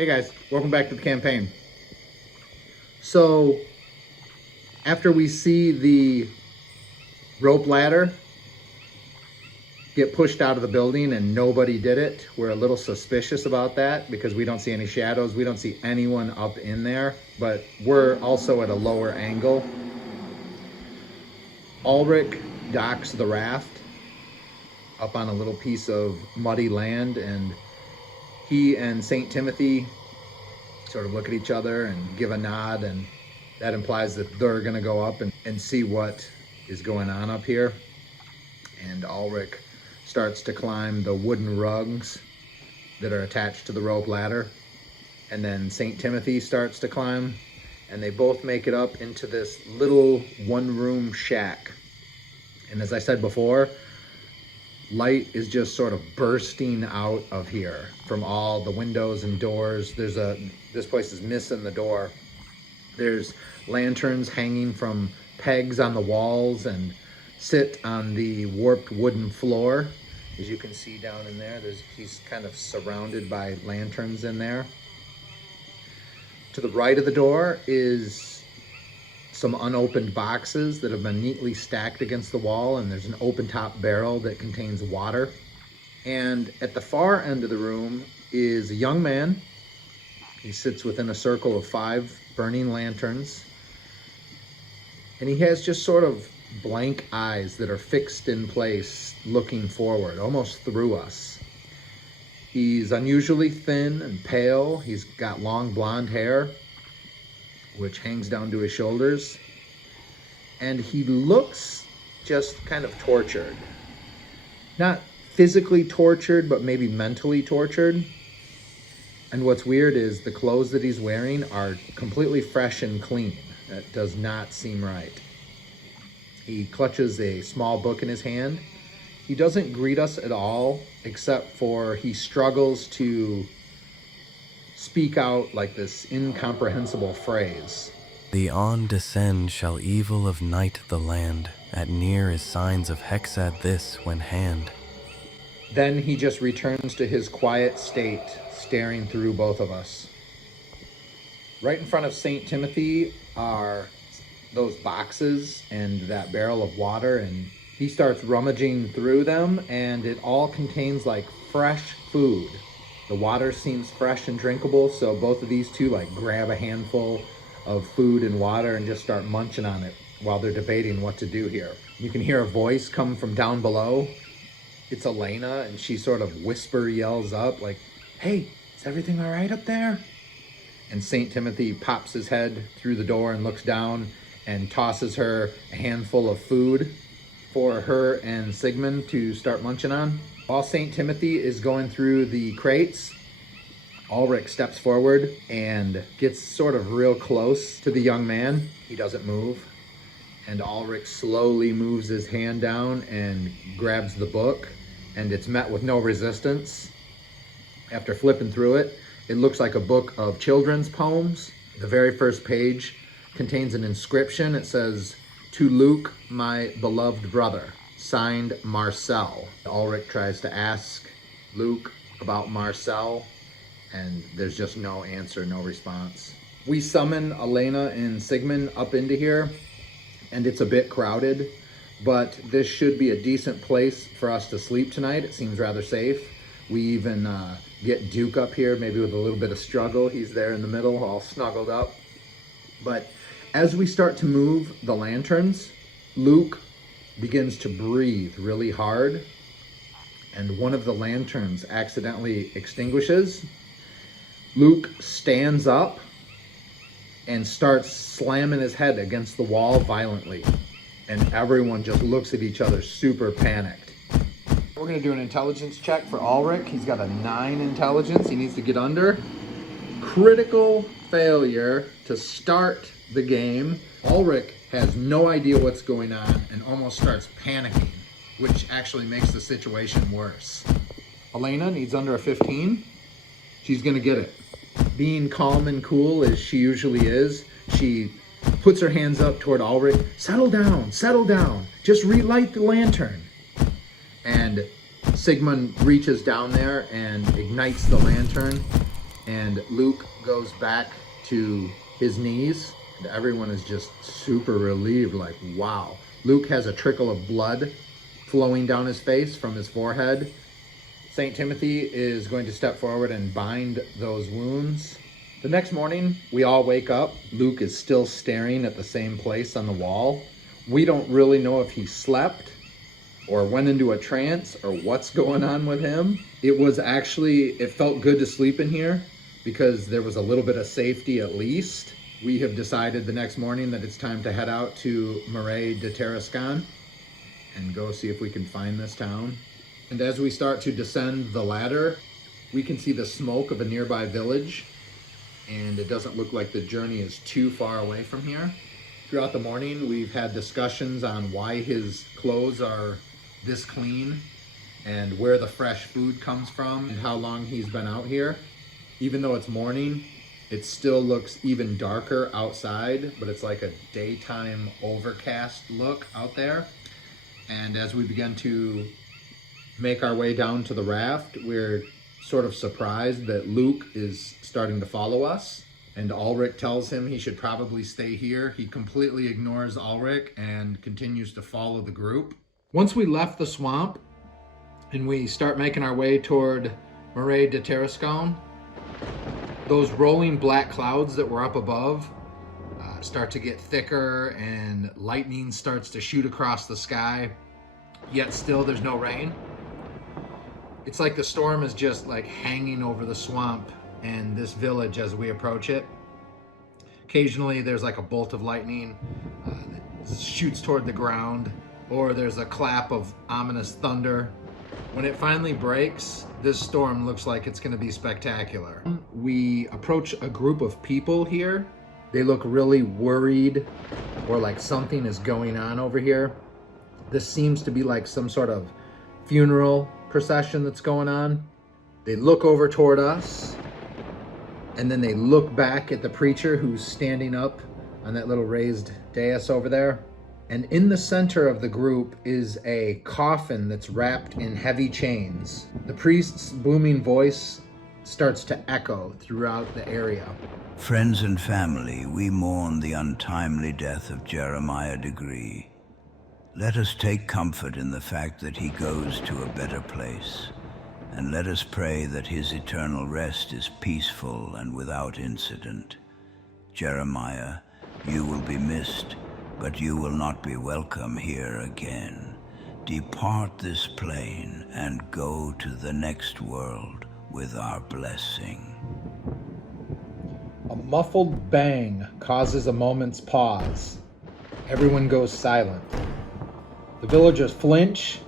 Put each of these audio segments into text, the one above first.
Hey guys, welcome back to the campaign. So, after we see the rope ladder get pushed out of the building and nobody did it, we're a little suspicious about that because we don't see any shadows, we don't see anyone up in there, but we're also at a lower angle. Ulrich docks the raft up on a little piece of muddy land, and he and St. Timothy sort of look at each other and give a nod, and that implies that they're gonna go up and see what is going on up here. And Ulrich starts to climb the wooden rungs that are attached to the rope ladder. And then St. Timothy starts to climb, and they both make it up into this little one-room shack. And as I said before, light is just sort of bursting out of here from all the windows and doors. This place is missing the door. There's lanterns hanging from pegs on the walls and sit on the warped wooden floor. As you can see down in there, he's kind of surrounded by lanterns in there. To the right of the door is some unopened boxes that have been neatly stacked against the wall, and there's an open top barrel that contains water. And at the far end of the room is a young man. He sits within a circle of 5 burning lanterns, and he has just sort of blank eyes that are fixed in place, looking forward, almost through us. He's unusually thin and pale. He's got long blonde hair, which hangs down to his shoulders, and he looks just kind of tortured. Not physically tortured, but maybe mentally tortured. And what's weird is the clothes that he's wearing are completely fresh and clean. That does not seem right. He clutches a small book in his hand. He doesn't greet us at all, except for he struggles to speak out like this incomprehensible phrase. The on descend shall evil of night the land, at near is signs of hexad this when hand. Then he just returns to his quiet state, staring through both of us. Right in front of St. Timothy are those boxes and that barrel of water, and he starts rummaging through them, and it all contains like fresh food. The water seems fresh and drinkable, so both of these two like grab a handful of food and water and just start munching on it while they're debating what to do here. You can hear a voice come from down below. It's Elena, and she sort of whisper yells up like, "Hey, is everything all right up there?" And St. Timothy pops his head through the door and looks down and tosses her a handful of food for her and Sigmund to start munching on. While St. Timothy is going through the crates, Ulrich steps forward and gets sort of real close to the young man. He doesn't move, and Ulrich slowly moves his hand down and grabs the book, and it's met with no resistance. After flipping through it, it looks like a book of children's poems. The very first page contains an inscription. It says, "To Luke, my beloved brother, signed Marcel." Ulrich tries to ask Luke about Marcel, and there's just no answer, no response. We summon Elena and Sigmund up into here, and it's a bit crowded, but this should be a decent place for us to sleep tonight. It seems rather safe. We even get Duke up here, maybe with a little bit of struggle. He's there in the middle, all snuggled up. But as we start to move the lanterns, Luke begins to breathe really hard, and one of the lanterns accidentally extinguishes. Luke stands up and starts slamming his head against the wall violently, and everyone just looks at each other super panicked. We're gonna do an intelligence check for Ulrich. He's got a 9 intelligence. He needs to get under. Critical failure to start the game. Ulrich has no idea what's going on and almost starts panicking, which actually makes the situation worse. Elena needs under a 15. She's gonna get it. Being calm and cool as she usually is, she puts her hands up toward Ulrich. Settle down, just relight the lantern. And Sigmund reaches down there and ignites the lantern, And Luke goes back to his knees, and everyone is just super relieved, like, wow. Luke has a trickle of blood flowing down his face from his forehead. St. Timothy is going to step forward and bind those wounds. The next morning, we all wake up. Luke is still staring at the same place on the wall. We don't really know if he slept or went into a trance or what's going on with him. It felt good to sleep in here because there was a little bit of safety at least. We have decided the next morning that it's time to head out to Marais de Tarascon and go see if we can find this town. And as we start to descend the ladder, we can see the smoke of a nearby village, and it doesn't look like the journey is too far away from here. Throughout the morning, we've had discussions on why his clothes are this clean and where the fresh food comes from and how long he's been out here. Even though it's morning, it still looks even darker outside, but it's like a daytime overcast look out there. And as we begin to make our way down to the raft, we're sort of surprised that Luke is starting to follow us. And Ulrich tells him he should probably stay here. He completely ignores Ulrich and continues to follow the group. Once we left the swamp and we start making our way toward Marais de Tarascon, those rolling black clouds that were up above start to get thicker and lightning starts to shoot across the sky, yet still there's no rain. It's like the storm is just like hanging over the swamp and this village as we approach it. Occasionally there's like a bolt of lightning that shoots toward the ground, or there's a clap of ominous thunder. When it finally breaks, this storm looks like it's going to be spectacular. We approach a group of people here. They look really worried, or like something is going on over here. This seems to be like some sort of funeral procession that's going on. They look over toward us, and then they look back at the preacher who's standing up on that little raised dais over there. And in the center of the group is a coffin that's wrapped in heavy chains. The priest's booming voice starts to echo throughout the area. Friends and family, we mourn the untimely death of Jeremiah Degree. Let us take comfort in the fact that he goes to a better place, and let us pray that his eternal rest is peaceful and without incident. Jeremiah, you will be missed, but you will not be welcome here again. Depart this plane and go to the next world with our blessing. A muffled bang causes a moment's pause. Everyone goes silent. The villagers flinch,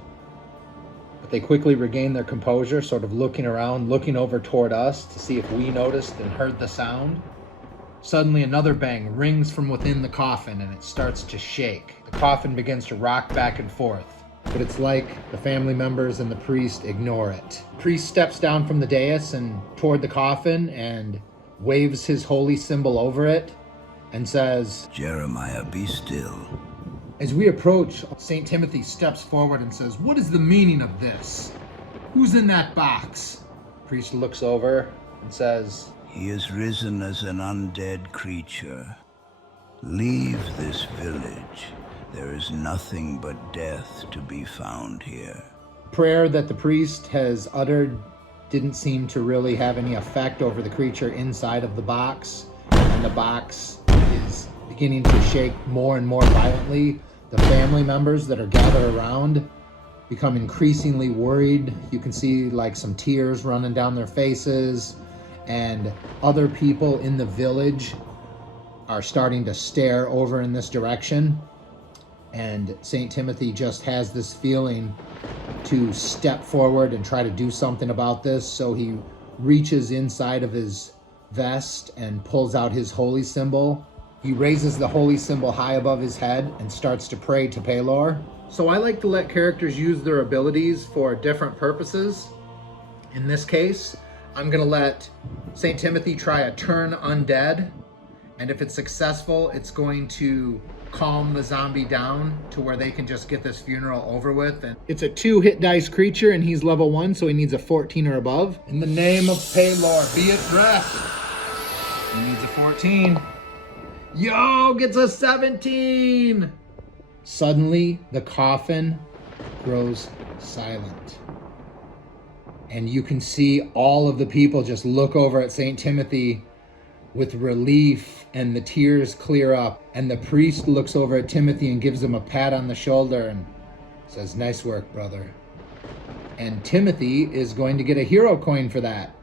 but they quickly regain their composure, sort of looking around, looking over toward us to see if we noticed and heard the sound. Suddenly another bang rings from within the coffin and it starts to shake. The coffin begins to rock back and forth, but it's like the family members and the priest ignore it. The priest steps down from the dais and toward the coffin and waves his holy symbol over it and says, Jeremiah, be still. As we approach, St. Timothy steps forward and says, what is the meaning of this? Who's in that box? The priest looks over and says, He is risen as an undead creature. Leave this village. There is nothing but death to be found here. Prayer that the priest has uttered didn't seem to really have any effect over the creature inside of the box, and the box is beginning to shake more and more violently. The family members that are gathered around become increasingly worried. You can see like some tears running down their faces, and other people in the village are starting to stare over in this direction. And St. Timothy just has this feeling to step forward and try to do something about this. So he reaches inside of his vest and pulls out his holy symbol. He raises the holy symbol high above his head and starts to pray to Pelor. So I like to let characters use their abilities for different purposes. In this case, I'm gonna let St. Timothy try a turn undead. And if it's successful, it's going to calm the zombie down to where they can just get this funeral over with. And it's a 2 hit dice creature, and he's level 1, so he needs a 14 or above. In the name of Paylor, be at rest. He needs a 14. Yo, gets a 17. Suddenly, the coffin grows silent. And you can see all of the people just look over at St. Timothy with relief, and the tears clear up. And the priest looks over at Timothy and gives him a pat on the shoulder and says, "Nice work, brother." And Timothy is going to get a hero coin for that.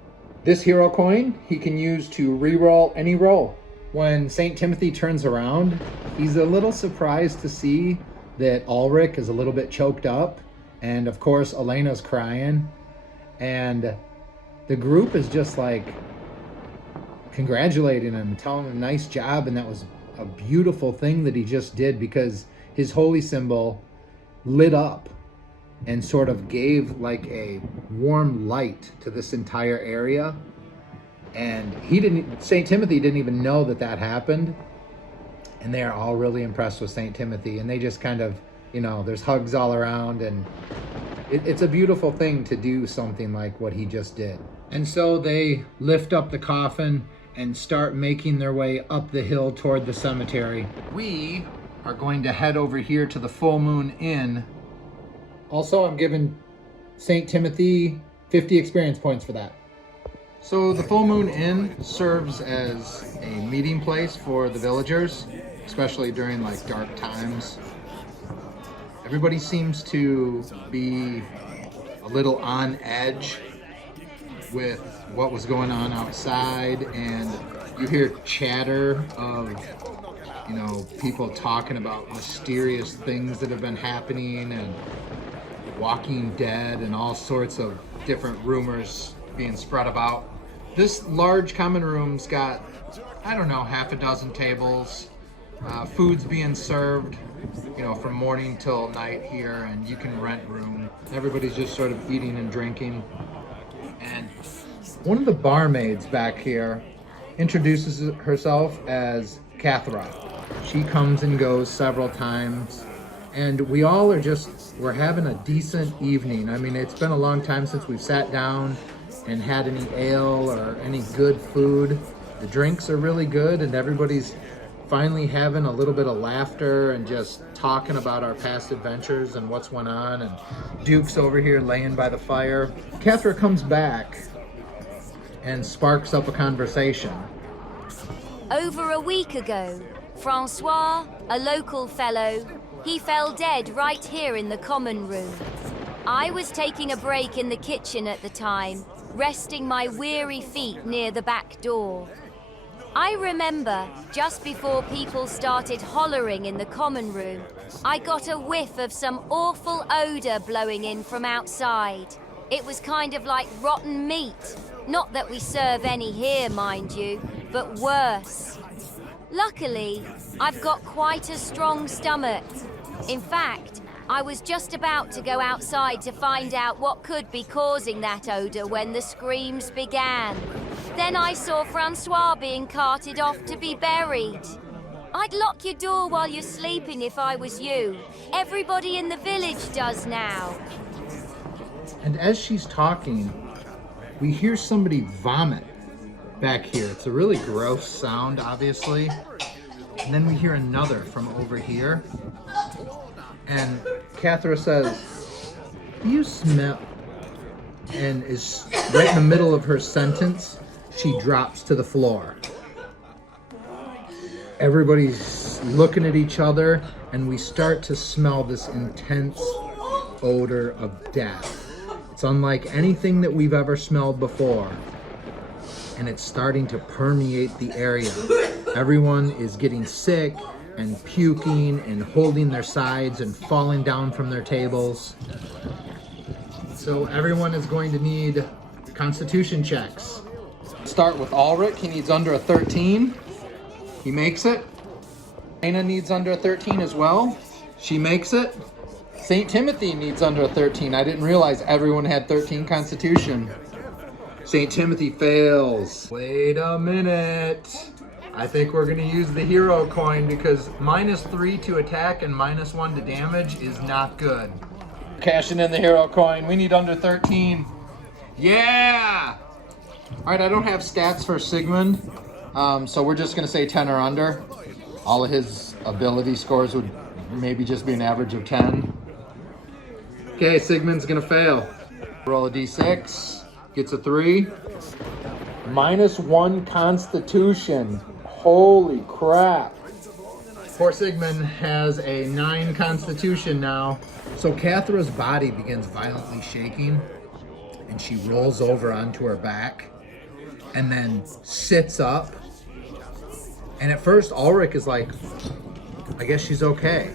This hero coin he can use to re-roll any roll. When St. Timothy turns around, he's a little surprised to see that Ulrich is a little bit choked up. And of course, Elena's crying. And the group is just like congratulating him, telling him nice job. And that was a beautiful thing that he just did, because his holy symbol lit up and sort of gave like a warm light to this entire area. And St. Timothy didn't even know that that happened. And they are all really impressed with St. Timothy. And they just kind of, there's hugs all around. And it's a beautiful thing to do something like what he just did. And so they lift up the coffin and start making their way up the hill toward the cemetery. We are going to head over here to the Full Moon Inn. Also, I'm giving St. Timothy 50 experience points for that. So the Full Moon Inn serves as a meeting place for the villagers, especially during like dark times. Everybody seems to be a little on edge with what was going on outside, and you hear chatter of people talking about mysterious things that have been happening, and Walking Dead, and all sorts of different rumors being spread about. This large common room's got, I don't know, half a dozen tables. Food's being served, from morning till night here, and you can rent room. Everybody's just sort of eating and drinking. And one of the barmaids back here introduces herself as Cathra. She comes and goes several times, and we all are we're having a decent evening. I mean, it's been a long time since we've sat down and had any ale or any good food. The drinks are really good, and everybody's finally having a little bit of laughter and just talking about our past adventures and what's went on. And Duke's over here laying by the fire. Cathra comes back and sparks up a conversation. Over a week ago, Francois, a local fellow, he fell dead right here in the common room. I was taking a break in the kitchen at the time, resting my weary feet near the back door. I remember, just before people started hollering in the common room, I got a whiff of some awful odor blowing in from outside. It was kind of like rotten meat. Not that we serve any here, mind you, but worse. Luckily, I've got quite a strong stomach. In fact, I was just about to go outside to find out what could be causing that odor when the screams began. Then I saw Francois being carted off to be buried. I'd lock your door while you're sleeping if I was you. Everybody in the village does now. And as she's talking, we hear somebody vomit back here. It's a really gross sound, obviously. And then we hear another from over here. And Cathra says, "Do you smell?" And is right in the middle of her sentence, she drops to the floor. Everybody's looking at each other, and we start to smell this intense odor of death. It's unlike anything that we've ever smelled before. And it's starting to permeate the area. Everyone is getting sick and puking and holding their sides and falling down from their tables. So everyone is going to need constitution checks. Start with Ulrich. He needs under a 13. He makes it. Elena needs under a 13 as well. She makes it. St. Timothy needs under a 13. I didn't realize everyone had 13 constitution. St. Timothy fails. Wait a minute. I think we're gonna use the hero coin because -3 to attack and -1 to damage is not good. Cashing in the hero coin. We need under 13. Yeah! All right, I don't have stats for Sigmund, so we're just gonna say 10 or under. All of his ability scores would maybe just be an average of 10. Okay, Sigmund's gonna fail. Roll a d6, gets a 3. -1 Constitution. Holy crap. Poor Sigmund has a 9 Constitution now. So Cathra's body begins violently shaking, and she rolls over onto her back, and then sits up. And at first, Ulrich is like, I guess she's okay.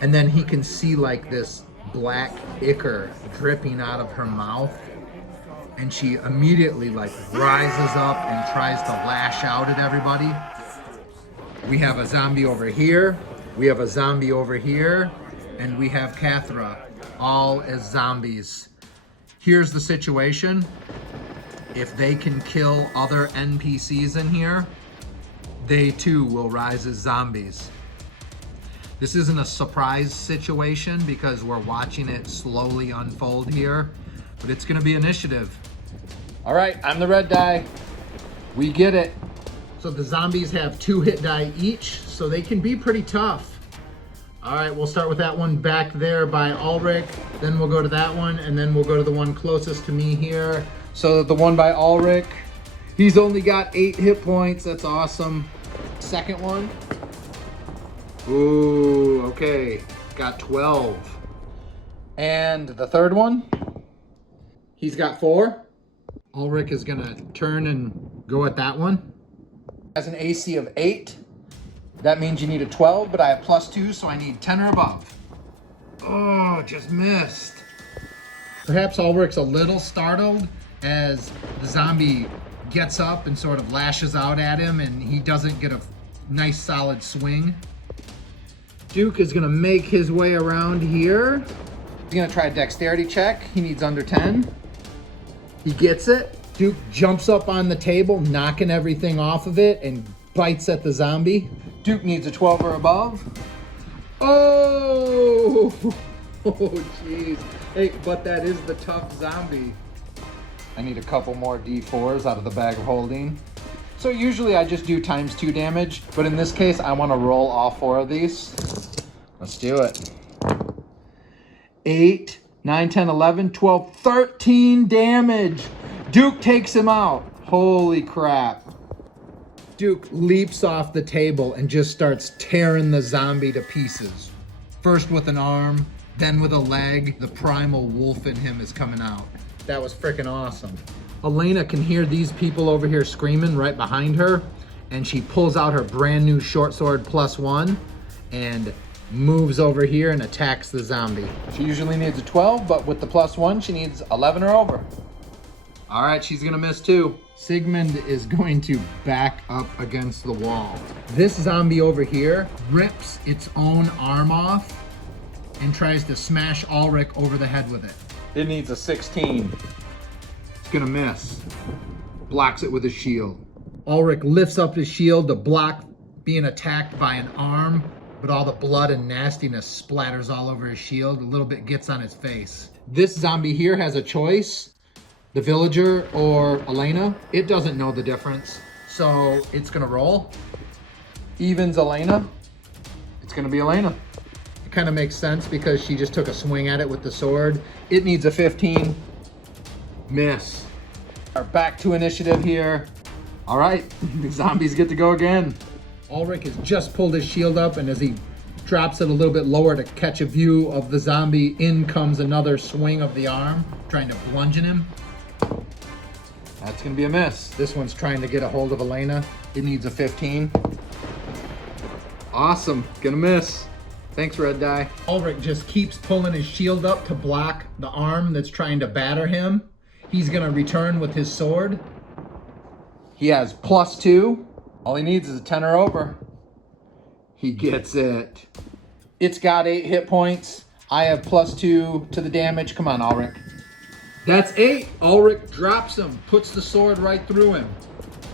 And then he can see like this black ichor dripping out of her mouth. And she immediately like rises up and tries to lash out at everybody. We have a zombie over here. We have a zombie over here. And we have Cathra, all as zombies. Here's the situation. If they can kill other NPCs in here, they too will rise as zombies. This isn't a surprise situation because we're watching it slowly unfold here, but it's gonna be initiative. All right, I'm the red die. We get it. So the zombies have 2 hit die each, so they can be pretty tough. All right, we'll start with that one back there by Ulrich, then we'll go to that one, and then we'll go to the one closest to me here. So the one by Ulrich, he's only got 8 hit points. That's awesome. Second one. Ooh, okay. Got 12. And the third one, he's got 4. Ulrich is gonna turn and go at that one. Has an AC of 8. That means you need a 12, but I have +2, so I need 10 or above. Oh, just missed. Perhaps Ulrich's a little startled as the zombie gets up and sort of lashes out at him, and he doesn't get a nice solid swing. Duke is gonna make his way around here. He's gonna try a dexterity check. He needs under 10. He gets it. Duke jumps up on the table, knocking everything off of it, and bites at the zombie. Duke needs a 12 or above. Oh! Oh, jeez. Hey, but that is the tough zombie. I need a couple more D4s out of the bag of holding. So usually I just do ×2 damage, but in this case, I want to roll all 4 of these. Let's do it. 8, 9, 10, 11, 12, 13 damage. Duke takes him out. Holy crap. Duke leaps off the table and just starts tearing the zombie to pieces. First with an arm, then with a leg. The primal wolf in him is coming out. That was freaking awesome. Elena can hear these people over here screaming right behind her, and she pulls out her brand new short sword +1 and moves over here and attacks the zombie. She usually needs a 12, but with the +1, she needs 11 or over. All right, she's gonna miss too. Sigmund is going to back up against the wall. This zombie over here rips its own arm off and tries to smash Ulrich over the head with it. It needs a 16. It's gonna miss. Blocks it with his shield. Ulrich lifts up his shield to block being attacked by an arm, but all the blood and nastiness splatters all over his shield. A little bit gets on his face. This zombie here has a choice. The villager or Elena, it doesn't know the difference. So it's gonna roll. Evens Elena, it's gonna be Elena. It kind of makes sense because she just took a swing at it with the sword. It needs a 15, miss. Are back to initiative here. All right, the zombies get to go again. Ulrich has just pulled his shield up, and as he drops it a little bit lower to catch a view of the zombie, in comes another swing of the arm, trying to bludgeon him. That's gonna be a miss. This one's trying to get a hold of Elena. It needs a 15. Awesome, gonna miss. Thanks, red die. Ulrich just keeps pulling his shield up to block the arm that's trying to batter him. He's gonna return with his sword. He has +2. All he needs is a 10 or over. He gets it. It's got 8 hit points. I have +2 to the damage. Come on, Ulrich. That's 8. Ulrich drops him, puts the sword right through him.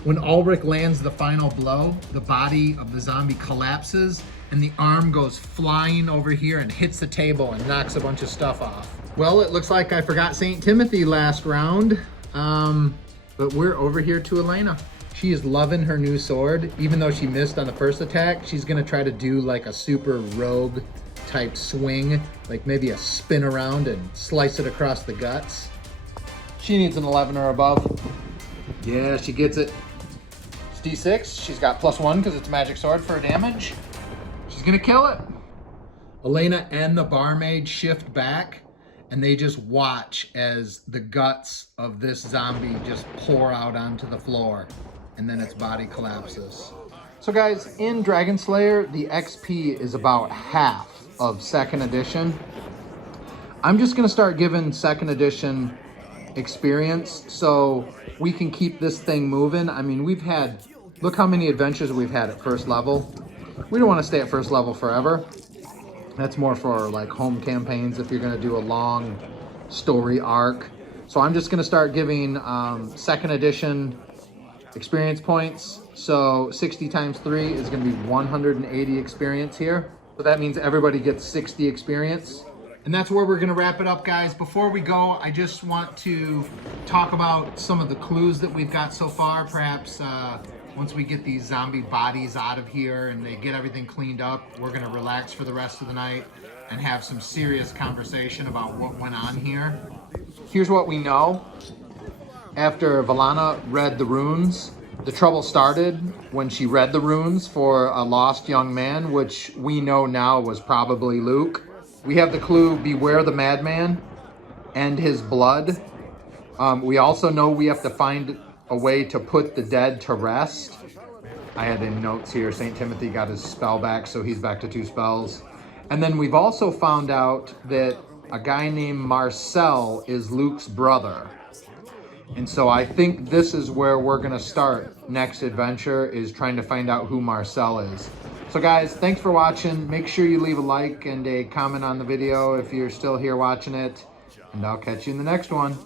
When Ulrich lands the final blow, the body of the zombie collapses and the arm goes flying over here and hits the table and knocks a bunch of stuff off. Well, it looks like I forgot St. Timothy last round, but we're over here to Elena. She is loving her new sword. Even though she missed on the first attack, she's gonna try to do like a super rogue type swing, like maybe a spin around and slice it across the guts. She needs an 11 or above. Yeah, she gets it. It's D6. She's got +1 because it's a magic sword for her damage. She's gonna kill it. Elena and the barmaid shift back and they just watch as the guts of this zombie just pour out onto the floor and then its body collapses. So guys, in Dragonslayer, the XP is about half of 2nd edition. I'm just gonna start giving 2nd edition experience so we can keep this thing moving. I mean, look how many adventures we've had at 1st level. We don't want to stay at 1st level forever. That's more for like home campaigns if you're going to do a long story arc. So I'm just going to start giving 2nd edition experience points. So 60 times 3 is going to be 180 experience here. So that means everybody gets 60 experience. And that's where we're gonna wrap it up, guys. Before we go, I just want to talk about some of the clues that we've got so far. Perhaps once we get these zombie bodies out of here and they get everything cleaned up, we're gonna relax for the rest of the night and have some serious conversation about what went on here. Here's what we know. After Valana read the runes, the trouble started when she read the runes for a lost young man, which we know now was probably Luke. We have the clue, beware the madman and his blood. We also know we have to find a way to put the dead to rest. I had in notes here, St. Timothy got his spell back, so he's back to 2 spells. And then we've also found out that a guy named Marcel is Luke's brother. And so I think this is where we're gonna start next adventure, is trying to find out who Marcel is. So guys, thanks for watching. Make sure you leave a like and a comment on the video if you're still here watching it. And I'll catch you in the next one.